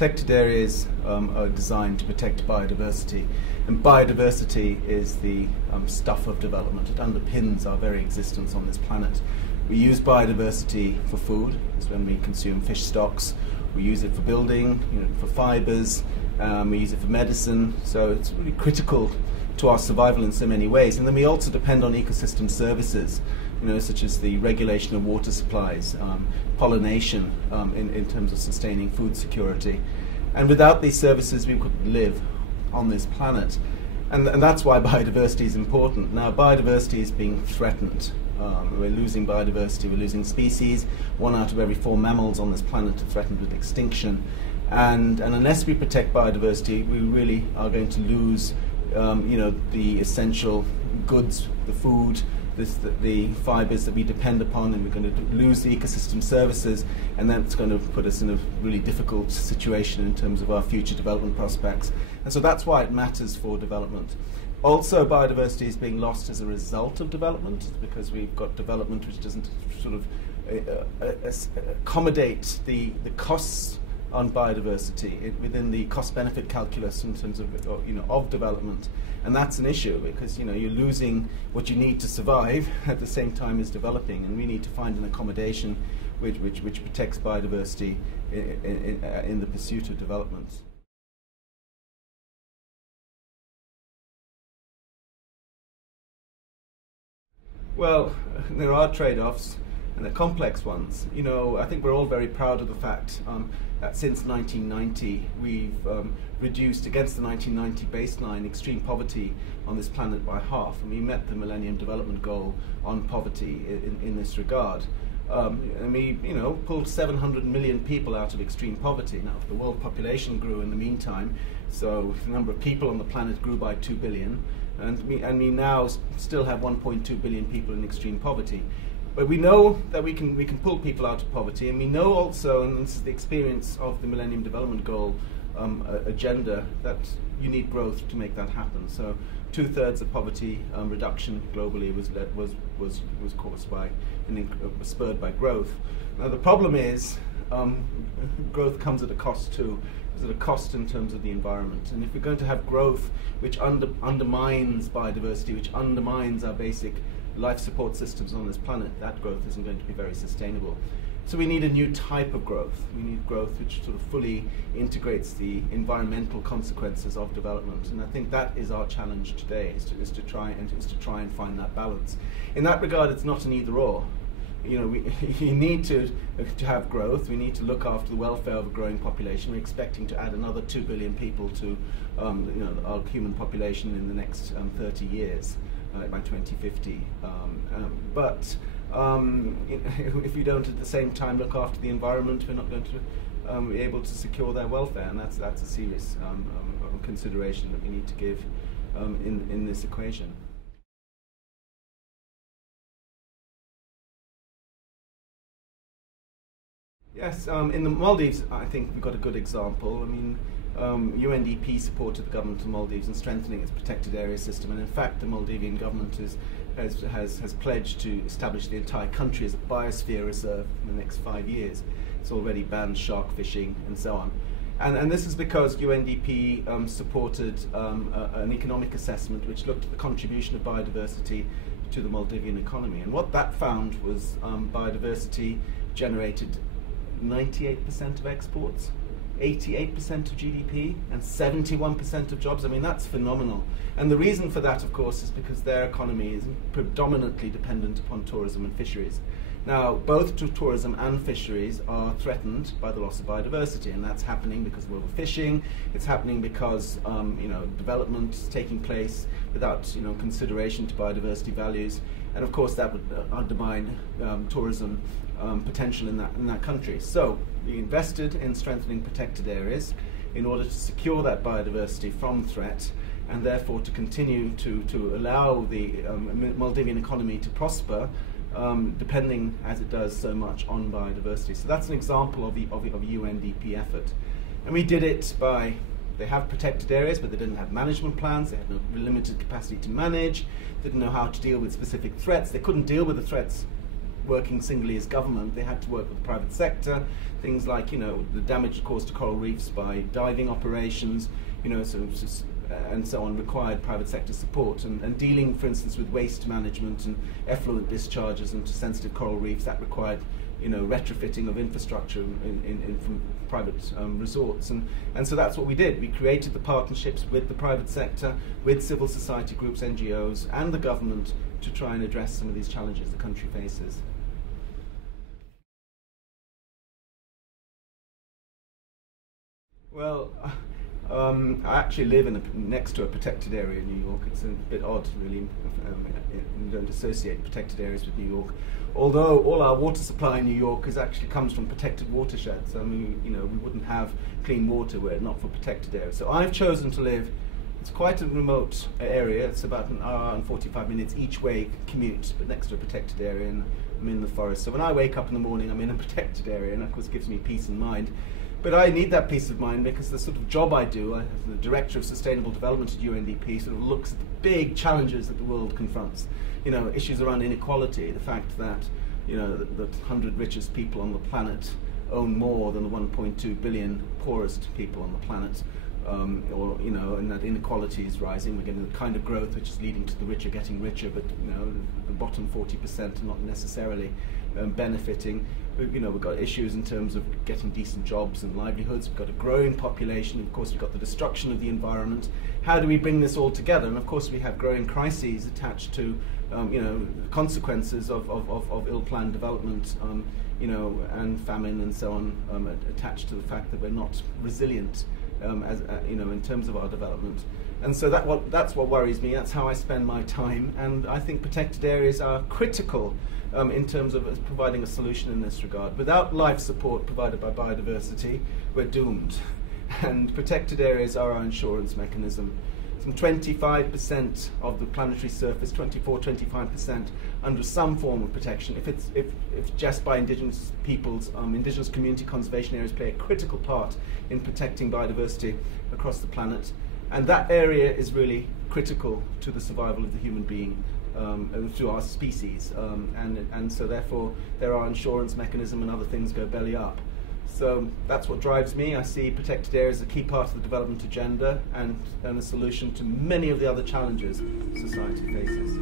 protected areas are designed to protect biodiversity, and biodiversity is the stuff of development. It underpins our very existence on this planet. We use biodiversity for food, it's when we consume fish stocks. We use it for building, for fibres, we use it for medicine, so it's really critical to our survival in so many ways. And then we also depend on ecosystem services, such as the regulation of water supplies, pollination in terms of sustaining food security. And without these services, we couldn't live on this planet. And that's why biodiversity is important. Now, biodiversity is being threatened. We're losing biodiversity, we're losing species. 1 out of every 4 mammals on this planet are threatened with extinction. And unless we protect biodiversity, we really are going to lose the essential goods, the food, the fibres that we depend upon, and we're going to lose the ecosystem services, and that's going to put us in a really difficult situation in terms of our future development prospects. And so that's why it matters for development. Also, biodiversity is being lost as a result of development, because we've got development which doesn't sort of accommodate the costs on biodiversity within the cost-benefit calculus in terms of development, and that's an issue because you're losing what you need to survive at the same time as developing, and we need to find an accommodation which protects biodiversity in the pursuit of development. Well, there are trade-offs, and they're complex ones. I think we're all very proud of the fact that since 1990 we've reduced, against the 1990 baseline, extreme poverty on this planet by half, and we met the Millennium Development Goal on poverty in this regard. And we pulled 700 million people out of extreme poverty. Now, the world population grew in the meantime, so the number of people on the planet grew by 2 billion, and we now still have 1.2 billion people in extreme poverty. But we know that we can pull people out of poverty, and we know also, and this is the experience of the Millennium Development Goal agenda, that you need growth to make that happen. So 2/3 of poverty reduction globally was caused by was spurred by growth. Now the problem is growth comes at a cost too. There's a cost in terms of the environment, and if we're going to have growth which undermines biodiversity, which undermines our basic life support systems on this planet, that growth isn't going to be very sustainable. So we need a new type of growth. We need growth which sort of fully integrates the environmental consequences of development, and I think that is our challenge today, is to try and find that balance. In that regard, it's not an either-or. You need to have growth. We need to look after the welfare of a growing population. We're expecting to add another 2 billion people to our human population in the next 30 years. By 2050, but if we don't at the same time look after the environment, we're not going to be able to secure their welfare, and that's a serious consideration that we need to give in this equation. Yes, in the Maldives, I think we've got a good example. I mean, UNDP supported the government of Maldives in strengthening its protected area system, and in fact the Maldivian government has pledged to establish the entire country as a biosphere reserve in the next 5 years. It's already banned shark fishing and so on. And this is because UNDP supported an economic assessment which looked at the contribution of biodiversity to the Maldivian economy. And what that found was biodiversity generated 98% of exports, 88% of GDP, and 71% of jobs. I mean, that's phenomenal. And the reason for that, of course, is because their economy is predominantly dependent upon tourism and fisheries. Now, both tourism and fisheries are threatened by the loss of biodiversity, and that's happening because of overfishing. It's happening because development is taking place without consideration to biodiversity values, and of course that would undermine tourism potential in that country. So we invested in strengthening protected areas in order to secure that biodiversity from threat, and therefore to continue to allow the Maldivian economy to prosper, depending as it does so much on biodiversity. So that's an example of a UNDP effort. And we did it by, they have protected areas, but they didn't have management plans, they had no limited capacity to manage, didn't know how to deal with specific threats, they couldn't deal with the threats working singly as government. They had to work with the private sector, things like, the damage caused to coral reefs by diving operations, and so on, required private sector support. And dealing, for instance, with waste management and effluent discharges into sensitive coral reefs, that required retrofitting of infrastructure from private resorts. And so that's what we did. We created the partnerships with the private sector, with civil society groups, NGOs, and the government to try and address some of these challenges the country faces. Well, I actually live next to a protected area in New York. It's a bit odd, really. You don't associate protected areas with New York. Although all our water supply in New York actually comes from protected watersheds. I mean, we wouldn't have clean water were it not for protected areas. So I've chosen to live. It's quite a remote area. It's about an hour and 45 minutes each way commute, but next to a protected area, and I'm in the forest. So when I wake up in the morning, I'm in a protected area, and of course gives me peace of mind. But I need that peace of mind because the sort of job I do, as the Director of Sustainable Development at UNDP, sort of looks at the big challenges that the world confronts. Issues around inequality, the fact that, the 100 richest people on the planet own more than the 1.2 billion poorest people on the planet. And that inequality is rising. We're getting the kind of growth which is leading to the richer getting richer, but the bottom 40% are not necessarily benefiting. We've got issues in terms of getting decent jobs and livelihoods. We've got a growing population. Of course, we've got the destruction of the environment. How do we bring this all together? And of course, we have growing crises attached to consequences of ill-planned development, and famine and so on, attached to the fact that we're not resilient. In terms of our development. And so that's what worries me. That's how I spend my time. And I think protected areas are critical in terms of providing a solution in this regard. Without life support provided by biodiversity, we're doomed. And protected areas are our insurance mechanism. Some 25% of the planetary surface, 25% under some form of protection. If just by indigenous peoples, indigenous community conservation areas play a critical part in protecting biodiversity across the planet. And that area is really critical to the survival of the human being, to our species. And so therefore, there are insurance mechanism and other things go belly up. So that's what drives me. I see protected areas as a key part of the development agenda and a solution to many of the other challenges society faces.